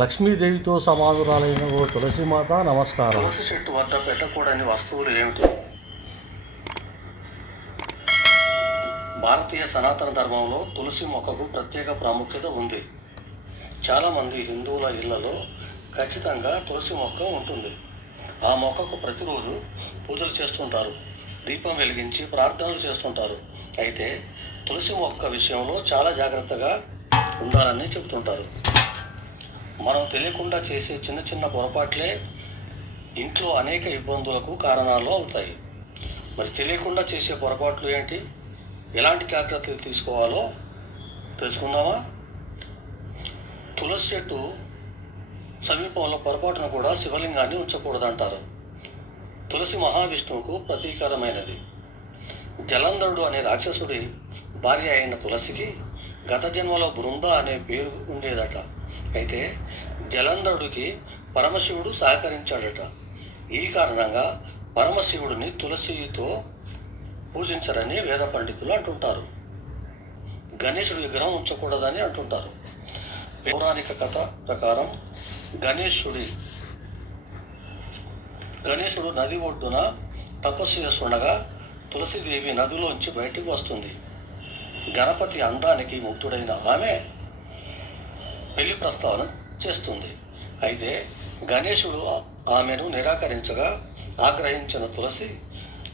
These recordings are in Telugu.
లక్ష్మీదేవితో సమాధురాలైన ఓ తులసిమాత నమస్కారం. తులసి చెట్టు వద్ద పెట్టకూడని వస్తువులు ఏమిటి? భారతీయ సనాతన ధర్మంలో తులసి మొక్కకు ప్రత్యేక ప్రాముఖ్యత ఉంది. చాలామంది హిందువుల ఇళ్ళలో ఖచ్చితంగా తులసి మొక్క ఉంటుంది. ఆ మొక్కకు ప్రతిరోజు పూజలు చేస్తుంటారు దీపం వెలిగించి ప్రార్థనలు చేస్తుంటారు. అయితే తులసి మొక్క విషయంలో చాలా జాగ్రత్తగా ఉండాలని చెబుతుంటారు. మనం తెలియకుండా చేసే చిన్న చిన్న పొరపాట్లే ఇంట్లో అనేక ఇబ్బందులకు కారణాలు అవుతాయి. మరి తెలియకుండా చేసే పొరపాట్లు ఏంటి? ఎలాంటి జాగ్రత్తలు తీసుకోవాలో తెలుసుకుందామా? తులసి చెట్టు సమీపంలో పొరపాటున కూడా శివలింగాన్ని ఉంచకూడదంటారు. తులసి మహావిష్ణువుకు ప్రతీకారమైనది. జలంధరుడు అనే రాక్షసుడి భార్య అయిన తులసికి గత జన్మలో బృంద అనే పేరు ఉండేదట. అయితే జలంధరుడికి పరమశివుడు సహకరించాడట. ఈ కారణంగా పరమశివుడిని తులసితో పూజించరని వేద పండితులు అంటుంటారు. గణేశుడి విగ్రహం ఉంచకూడదని అంటుంటారు. పౌరాణిక కథ ప్రకారం గణేశుడి గణేశుడు నది ఒడ్డున తపస్సు చేస్తుండగా తులసిదేవి నదిలోంచి బయటకు వస్తుంది. గణపతి అందానికి ముగ్ధుడైన ఆమె పెళ్ళి ప్రస్తావన చేస్తుంది. అయితే గణేశుడు ఆమెను నిరాకరించగా ఆగ్రహించిన తులసి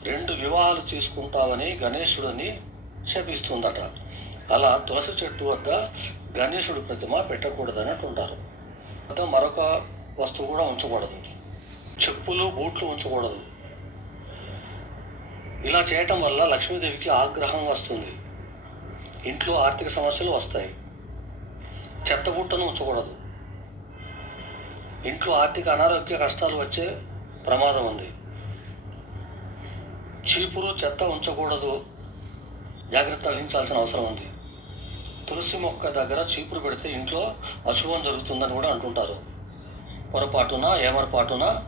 రెండు వివాహాలు చేసుకుంటావని గణేశుడిని శపిస్తుందట. అలా తులసి చెట్టు వద్ద గణేశుడు ప్రతిమ పెట్టకూడదని అంటుంటారు వద్ద మరొక వస్తువు కూడా ఉంచకూడదు. చెప్పులు బూట్లు ఉంచకూడదు. ఇలా చేయటం వల్ల లక్ష్మీదేవికి ఆగ్రహం వస్తుంది. ఇంట్లో ఆర్థిక సమస్యలు వస్తాయి. చెత్తబుట్టను ఉంచకూడదు. ఇంట్లో ఆర్థిక అనారోగ్య కష్టాలు వచ్చే ప్రమాదం ఉంది. చీపురు చెత్త ఉంచకూడదు. జాగ్రత్త వహించాల్సిన అవసరం ఉంది. తులసి మొక్క దగ్గర చీపురు పెడితే ఇంట్లో అశుభం జరుగుతుందని కూడా అంటుంటారు. పొరపాటున ఏమరపాటున?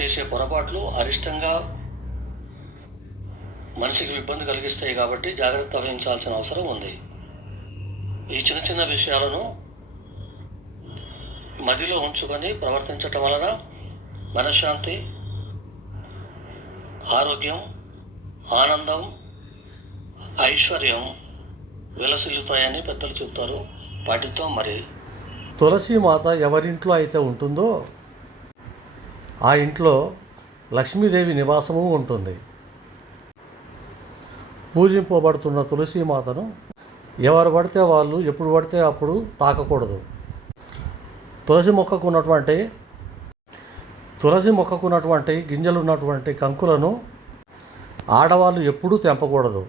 చేసే పొరపాట్లు అరిష్టంగా మనిషికి ఇబ్బంది కలిగిస్తాయి కాబట్టి జాగ్రత్త వహించాల్సిన అవసరం ఉంది. ఈ చిన్న చిన్న విషయాలను మదిలో ఉంచుకొని ప్రవర్తించటం వలన మనశ్శాంతి ఆరోగ్యం ఆనందం ఐశ్వర్యం విలసిల్లుతాయని పెద్దలు చెబుతారు. వాటితో మరి తులసి మాత ఎవరింట్లో అయితే ఉంటుందో ఆ ఇంట్లో లక్ష్మీదేవి నివాసము ఉంటుంది. పూజింపబడుతున్న తులసీమాతను ఎవరు పడితే వాళ్ళు ఎప్పుడు పడితే అప్పుడు తాకకూడదు. తులసి మొక్కకు ఉన్నటువంటి తులసి మొక్కకు ఉన్నటువంటి గింజలు ఉన్నటువంటి కంకులను ఆడవాళ్ళు ఎప్పుడూ తెంపకూడదు.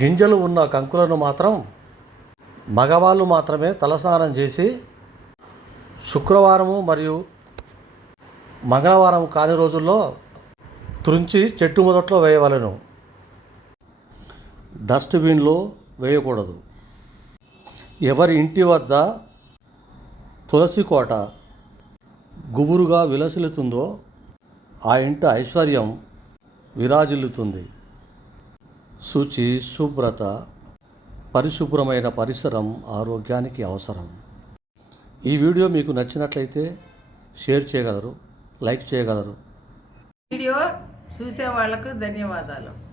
గింజలు ఉన్న కంకులను మాత్రం మగవాళ్ళు మాత్రమే తలస్నానం చేసి శుక్రవారము మరియు మంగళవారం కాని రోజుల్లో తుంచి చెట్టు మొదట్లో వేయవలెను. డస్ట్బిన్లో వేయకూడదు. ఎవరి ఇంటి వద్ద తులసి కోట గుబురుగా విలసిల్లుతుందో ఆ ఇంటి ఐశ్వర్యం విరాజిల్లుతుంది. శుచి శుభ్రత పరిశుభ్రమైన పరిసరం ఆరోగ్యానికి అవసరం. ఈ వీడియో మీకు నచ్చినట్లయితే షేర్ చేయగలరు లైక్ చేయగలరు. వీడియో చూసే వాళ్ళకు ధన్యవాదాలు.